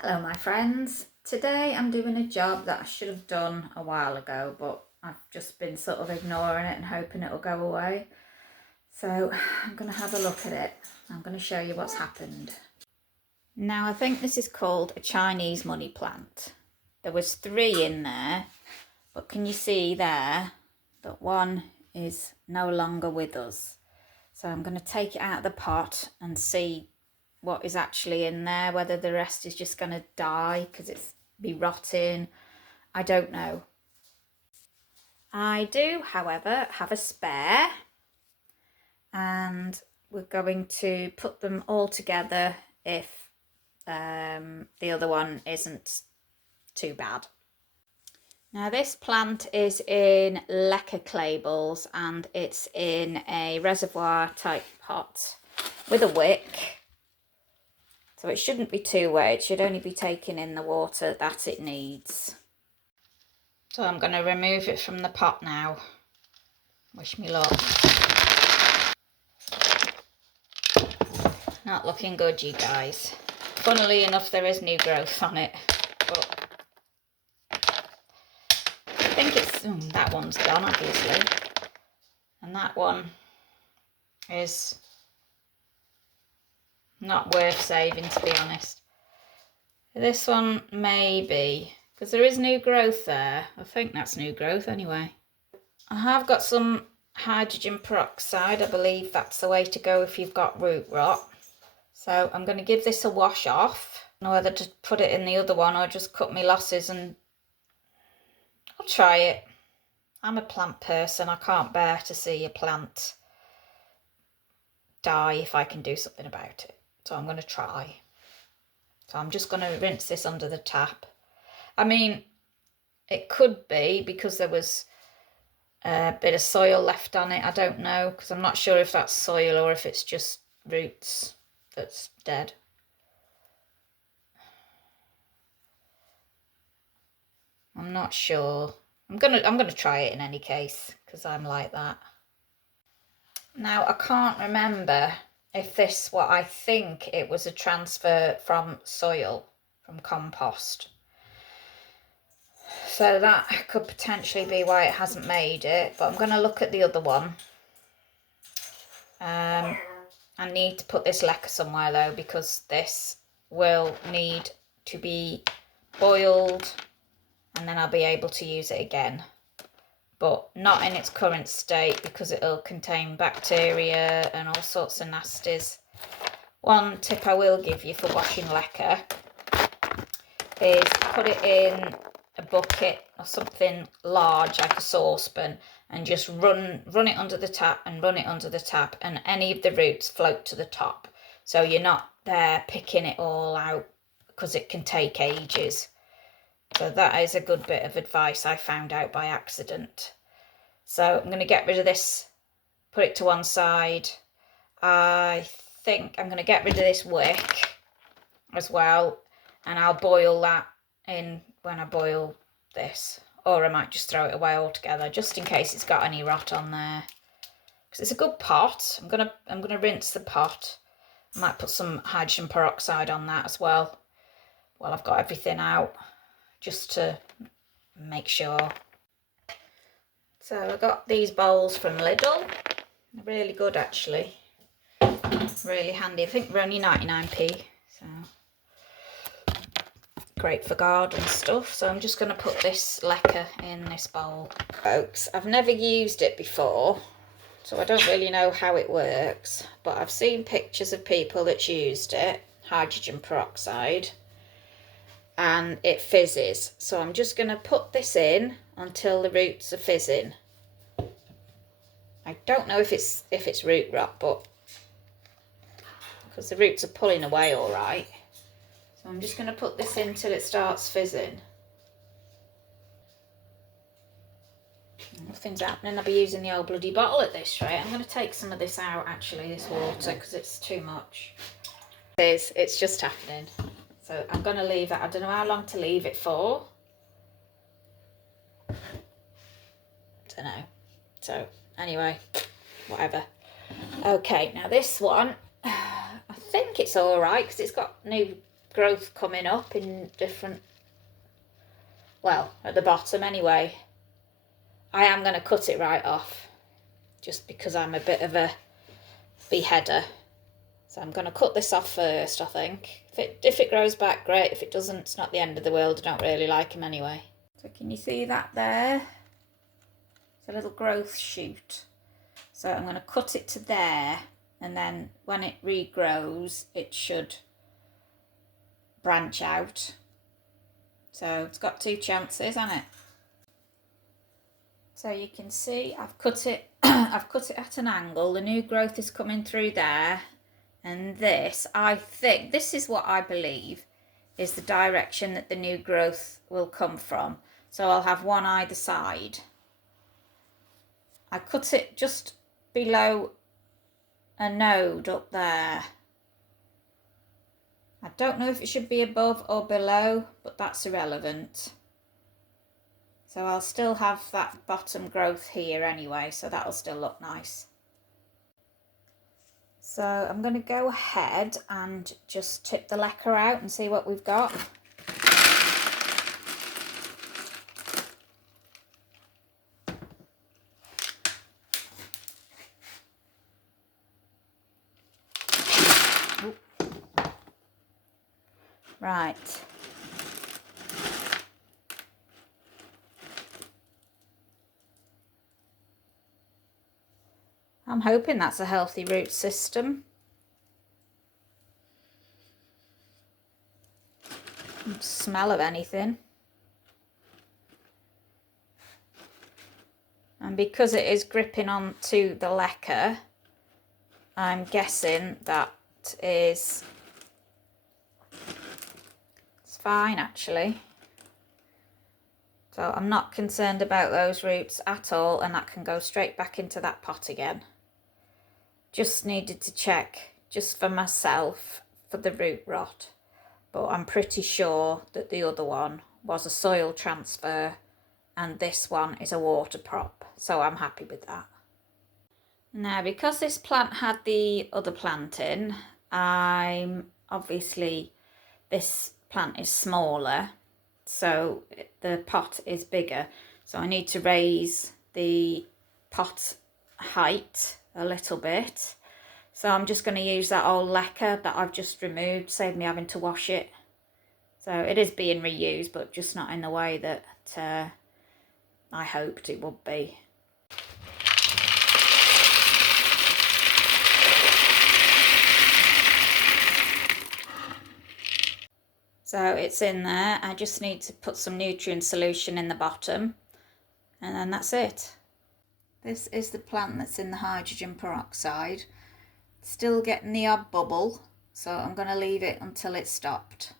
Hello my friends. Today I'm doing a job that I should have done a while ago, but I've just been sort of ignoring it and hoping it'll go away. So I'm going to have a look at it. I'm going to show you what's happened. Now I think this is called a Chinese money plant. There was 3 in there, but can you see there that one is no longer with us? So I'm going to take it out of the pot and see what is actually in there, whether the rest is just going to die because it's be rotting. I don't know. I do, however, have a spare, and we're going to put them all together if the other one isn't too bad. Now this plant is in Leca clay balls and it's in a reservoir type pot with a wick. So it shouldn't be too wet, it should only be taking in the water that it needs. So I'm going to remove it from the pot now. Wish me luck. Not looking good, you guys. Funnily enough, there is new growth on it, but I think it's, that one's gone obviously. And that one is not worth saving, to be honest. This one maybe, because there is new growth there. I think that's new growth anyway. I have got some hydrogen peroxide. I believe that's the way to go if you've got root rot. So I'm going to give this a wash off. I don't know whether to put it in the other one or just cut my losses, and I'll try it. I'm a plant person. I can't bear to see a plant die if I can do something about it. So I'm going to try. So I'm just going to rinse this under the tap. I mean, it could be because there was a bit of soil left on it. I don't know, because I'm not sure if that's soil or if it's just roots that's dead. I'm not sure. I'm gonna try it in any case, because I'm like that. Now I can't remember if this, what I think it was a transfer from soil, from compost. So that could potentially be why it hasn't made it, but I'm going to look at the other one. I need to put this leca somewhere though, because this will need to be boiled and then I'll be able to use it again. But not in its current state, because it'll contain bacteria and all sorts of nasties. One tip I will give you for washing leca is put it in a bucket or something large like a saucepan and just run it under the tap and run it under the tap, and any of the roots float to the top. So you're not there picking it all out, because it can take ages. So that is a good bit of advice I found out by accident. So I'm going to get rid of this, put it to one side. I think I'm going to get rid of this wick as well, and I'll boil that in when I boil this, or I might just throw it away altogether just in case it's got any rot on there, because it's a good pot. I'm gonna rinse the pot. I might put some hydrogen peroxide on that as well while I've got everything out, just to make sure. So I got these bowls from Lidl. They're really good actually, really handy. I think they're only 99p, so great for garden stuff. So I'm just going to put this leca in this bowl. Folks, I've never used it before, so I don't really know how it works, but I've seen pictures of people that's used it, hydrogen peroxide, and it fizzes. So I'm just going to put this in until the roots are fizzing. I don't know if it's root rot, but because the roots are pulling away all right. So I'm just going to put this in till it starts fizzing. Nothing's happening. I'll be using the old bloody bottle at this rate. I'm going to take some of this out actually, this water, because it's too much. It's just happening. So I'm going to leave it. I don't know how long to leave it for. I don't know. So anyway, whatever. Okay, now this one, I think it's all right because it's got new growth coming up in different, well, at the bottom anyway. I am going to cut it right off just because I'm a bit of a beheader. So I'm going to cut this off first, I think. If it grows back, great. If it doesn't, it's not the end of the world. I don't really like them anyway. So can you see that there? It's a little growth shoot. So I'm going to cut it to there, and then when it regrows, it should branch out. So it's got 2 chances, hasn't it? So you can see I've cut it I've cut it at an angle. The new growth is coming through there, and this, I think, this is what I believe is the direction that the new growth will come from. So I'll have one either side. I cut it just below a node up there. I don't know if it should be above or below, but that's irrelevant. So I'll still have that bottom growth here anyway, so that'll still look nice. So I'm going to go ahead and just tip the leca out and see what we've got. Right. I'm hoping that's a healthy root system. Don't smell of anything. And because it is gripping onto the leca, I'm guessing that it's fine actually. So I'm not concerned about those roots at all, and that can go straight back into that pot again. Just needed to check just for myself for the root rot, but I'm pretty sure that the other one was a soil transfer and this one is a water prop, so I'm happy with that. Now, because this plant had the other plant in, obviously this plant is smaller, so the pot is bigger, so I need to raise the pot height a little bit. So I'm just going to use that old leca that I've just removed, save me having to wash it. So it is being reused, but just not in the way that I hoped it would be. So it's in there. I just need to put some nutrient solution in the bottom, and then that's it. This is the plant that's in the hydrogen peroxide. Still getting the odd bubble, so I'm going to leave it until it's stopped.